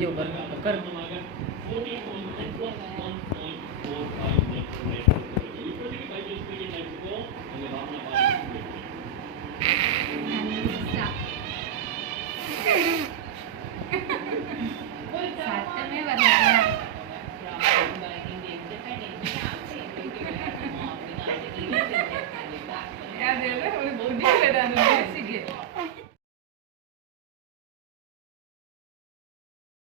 video कर याद है ना, वो बुद्धि लगाने